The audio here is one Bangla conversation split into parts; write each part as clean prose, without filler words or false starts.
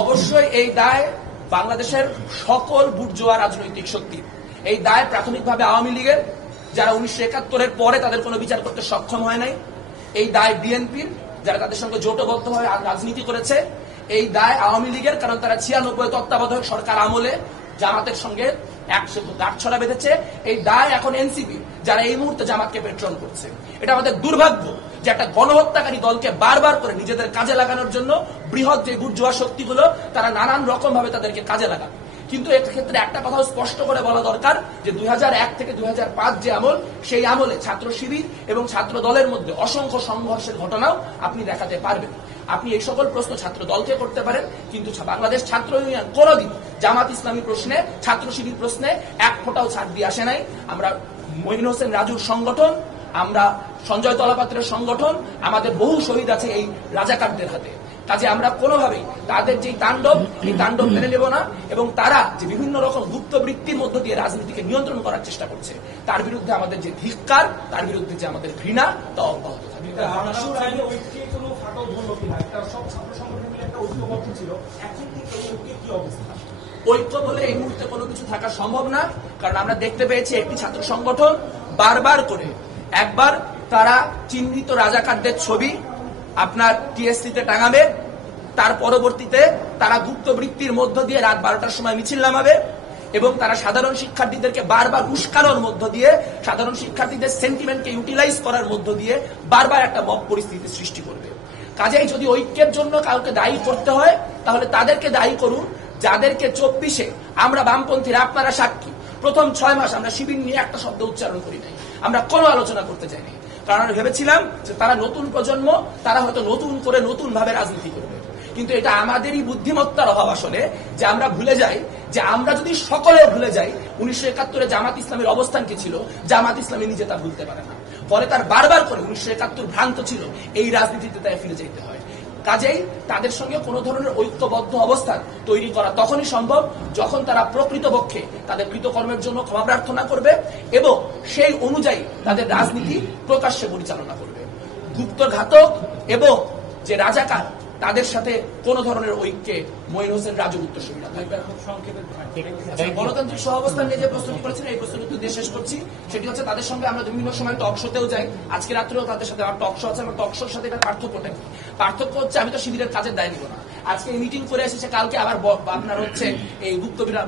অবশ্যই এই দায় বাংলাদেশের সকল বুর্জোয়া রাজনৈতিক শক্তি, এই দায় প্রাথমিকভাবে আওয়ামী লীগের, যারা 1971-এর পরে তাদের কোনো বিচার করতে সক্ষম হয় নাই। এই দায় বিএনপির, যারা তাদের সঙ্গে জোটবদ্ধভাবে রাজনীতি করেছে। এই দায় আওয়ামী লীগের, কারণ তারা 96 তত্ত্বাবধায়ক সরকার আমলে জামাতের সঙ্গে গাঁটছড়া বেঁধেছে। এই দায় এখন এনসিপি, যারা এই মুহূর্তে জামাতকে পেট্রন করছে। এটা আমাদের দুর্ভাগ্য যে একটা গণহত্যাকারী দলকে বারবার করে নিজেদের কাজে লাগানোর জন্য বৃহৎ যে বুর্জোয়া শক্তিগুলো তারা নানান রকম ভাবে তাদেরকে কাজে লাগাবে। কিন্তু এক্ষেত্রে একটা কথা স্পষ্ট করে বলা দরকার যে 2001 থেকে 2005 যে আমল, সেই আমলে ছাত্র শিবির এবং ছাত্র দলের মধ্যে অসংখ্য সংঘর্ষের ঘটনাও আপনি দেখাতে পারবেন। আপনি এই সকল প্রশ্ন ছাত্র দলকে করতে পারেন, কিন্তু বাংলাদেশ ছাত্র ইউনিয়ন কোনদিন জামাত ইসলামী প্রশ্নে, ছাত্র শিবির প্রশ্নে এক ফোঁটাও ছাড় দিয়ে আসে নাই। আমরা মঈন হোসেন রাজুর সংগঠন, আমরা সঞ্জয় তলাপাত্রের সংগঠন, আমাদের বহু শহীদ আছে এই রাজাকারদের হাতে। কাজে আমরা কোনোভাবেই তাদের যে তাণ্ডব, এই তাণ্ডব মেনে নেব না। এবং তারা যে বিভিন্ন রকম গুপ্তবৃত্তির মধ্য দিয়ে রাজনীতিকে নিয়ন্ত্রণ করার চেষ্টা করছে, তার বিরুদ্ধে আমাদের যে ধিক্কার, তার বিরুদ্ধে যে আমাদের ঘৃণা, তা অব্যাহত থাকবে। ঐক্য বলে এই মুহূর্তে কোনো কিছু থাকা সম্ভব না, কারণ আমরা দেখতে পেয়েছি একটি ছাত্র সংগঠন বারবার করে, একবার তারা চিহ্নিত রাজাকারদের ছবি আপনার টিএসসিতে টাঙাবে, তার পরবর্তীতে তারা গুপ্তবৃত্তির মধ্য দিয়ে রাত 12টার সময় মিছিল নামাবে এবং তারা সাধারণ শিক্ষার্থীদেরকে বারবার উস্কানোর মধ্য দিয়ে, সাধারণ শিক্ষার্থীদের সেন্টিমেন্টকে ইউটিলাইজ করার মধ্য দিয়ে বারবার একটা মব পরিস্থিতি সৃষ্টি করবে। কাজেই যদি ঐক্যের জন্য কাউকে দায়ী করতে হয়, তাহলে তাদেরকে দায়ী করুন যাদেরকে 24-এ আমরা বামপন্থীরা, আপনারা সাক্ষী, প্রথম 6 মাস আমরা শিবির নিয়ে একটা শব্দ উচ্চারণ করি নাই, আমরা কোনো আলোচনা করতে চাইনি। কারণ আমরা ভেবেছিলাম যে তারা নতুন প্রজন্ম, তারা হয়তো নতুন করে নতুন ভাবে রাজনীতি করবে। কিন্তু এটা আমাদেরই বুদ্ধিমত্তার অভাব আসলে, যে আমরা ভুলে যাই যে আমরা যদি সকলে ভুলে যাই 1971-এ জামাত ইসলামের অবস্থান কি ছিল, জামাত ইসলামী নিজে তা ভুলতে পারে না। ফলে তার বারবার করে 1971 ভ্রান্ত ছিল, এই রাজনীতিতে তাই ফিরে যেতে হয়। কাজেই তাদের সঙ্গে কোন ধরনের ঐক্যবদ্ধ অবস্থান তৈরি করা তখনই সম্ভব যখন তারা প্রকৃতপক্ষে তাদের কৃতকর্মের জন্য ক্ষমা প্রার্থনা করবে এবং সেই অনুযায়ী তাদের রাজনীতি প্রকাশ্যে পরিচালনা করবে। গুপ্তঘাতক এবং যে রাজাকার, তাদের সাথে কোন ধরনের ঐক্যে মঈন হোসেন রাজু উত্তরসূরি না থাকবে। গণতান্ত্রিক সহাবস্থান নিয়ে যে প্রশ্নটি করেছেন, এই প্রশ্নের উত্তর দিয়ে শেষ করছি। সেটি হচ্ছে, তাদের সঙ্গে আমরা বিভিন্ন সময় টক শোতেও যাই, আজকে রাত্রেও তাদের সাথে আমার টক শো আছে। আমার টক শোর সাথে এটা পার্থক্য হচ্ছে, আমি তো শিবিরের কাজের দায় নিব না। আজকে এই মিটিং করে এসেছে, কালকে আবার আপনার হচ্ছে এই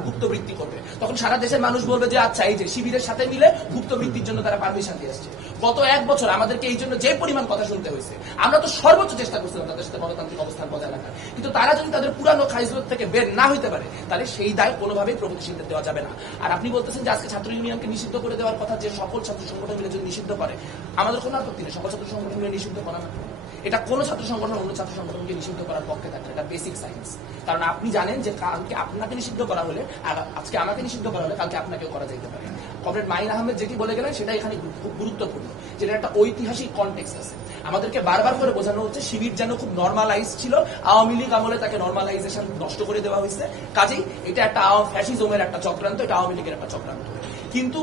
গুপ্তবৃত্তি করবে। তখন সারা দেশের মানুষ বলবে যে আচ্ছা, এই যে শিবিরের সাথে মিলে গুপ্তবৃত্তির জন্য তারা পারমিশন দিয়ে আসছে। গত 1 বছর আমাদেরকে এই জন্য যে পরিমাণ কথা শুনতে হয়েছে, আমরা তো সর্বোচ্চ চেষ্টা করছিলাম তাদের সাথে গণতান্ত্রিক অবস্থান বজায় রাখার। কিন্তু তারা যদি তাদের পুরানো খাইজলত থেকে বের না হইতে পারে, তাহলে সেই দায় কোনোভাবেই প্রগতিশীলদের দেওয়া যাবে না। আর আপনি বলতেছেন যে আজকে ছাত্র ইউনিয়নকে নিষিদ্ধ করে দেওয়ার কথা, যে সকল ছাত্র সংগঠন মিলে যদি নিষিদ্ধ করে, আমাদের কোনো আপত্তি নেই। সকল ছাত্র সংগঠন মিলে নিষিদ্ধ করা না, এটা কোন ছাত্র সংগঠন অন্য ছাত্র সংগঠনকে নিষিদ্ধ করার পক্ষে থাকে, এটা বেসিক সায়েন্স। কারণ আপনি জানেন যে কালকে আপনাকে নিষিদ্ধ করা হলে, আজকে আমাকে নিষিদ্ধ করা হলে কালকে আপনাকেও করা যেতে পারে। কমরেড মাইন আহমেদ যেটি বলে গেলেন সেটা এখানে খুব গুরুত্বপূর্ণ, যেটা একটা ঐতিহাসিক কনটেক্সট আছে। আমাদেরকে বারবার করে বোঝানো হচ্ছে শিবির যেন খুব নর্মালাইজ ছিল, আওয়ামী লীগ আমলে তাকে নর্মালাইজেশন নষ্ট করে দেওয়া হয়েছে। কাজেই এটা একটা ফ্যাসিজমের একটা চক্রান্ত, এটা আওয়ামী লীগের একটা চক্রান্ত। কিন্তু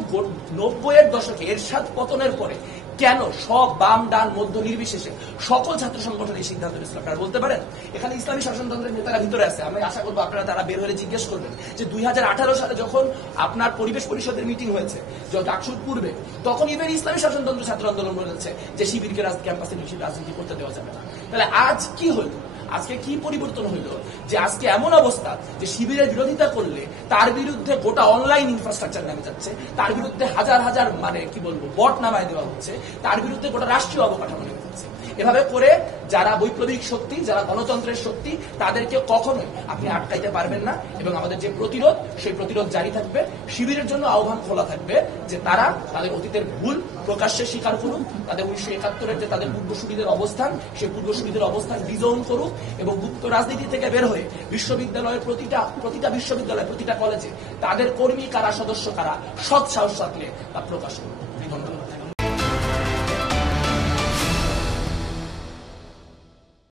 90-এর দশকে এরশাদ পতনের পরে কেন সব বাম ডান মধ্য নির্বিশেষে সকল ছাত্র সংগঠন এই সিদ্ধান্ত নিয়েছিল? আপনারা বলতে পারেন? এখানে ইসলামী শাসনতন্ত্রের নেতারা ভিতরে আছে, আমি আশা করবো আপনারা তারা বের হলে জিজ্ঞেস করবেন যে 2018 সালে যখন আপনার পরিবেশ পরিষদের মিটিং হয়েছে ডাকসুর পূর্বে, তখন ইভেন ইসলামী শাসনতন্ত্র ছাত্র আন্দোলন বলেছে যে শিবিরকে ক্যাম্পাসে রাজনীতি করতে দেওয়া যাবে না। তাহলে আজ কি হইল? আজকে কি পরিবর্তন হইল যে আজকে এমন অবস্থা যে শিবিরের বিরোধিতা করলে তার বিরুদ্ধে গোটা অনলাইন ইনফ্রাস্ট্রাকচার নামে যাচ্ছে, তার বিরুদ্ধে হাজার হাজার বট নামায় দেওয়া হচ্ছে, তার বিরুদ্ধে গোটা রাষ্ট্রীয় অবকাঠামো নেমে যাচ্ছে। এভাবে করে যারা বৈপ্লবিক শক্তি, যারা গণতন্ত্রের শক্তি, তাদেরকে কখনোই আপনি আটকাইতে পারবেন না। এবং আমাদের যে প্রতিরোধ, সেই প্রতিরোধ জারি থাকবে। শিবিরের জন্য আহ্বান খোলা থাকবে যে তারা তাদের অতীতের ভুল প্রকাশ্যে স্বীকার করুক, তাদের 1971-এর যে তাদের পূর্বসূরীদের অবস্থান, সেই পূর্বসূরীদের অবস্থান ডিজোন করুক এবং গুপ্ত রাজনীতি থেকে বের হয়ে বিশ্ববিদ্যালয়ের প্রতিটা বিশ্ববিদ্যালয়, প্রতিটা কলেজে তাদের কর্মী কারা, সদস্য কারা, সৎ সাহস থাকলে তা প্রকাশ করুক। ধন্যবাদ।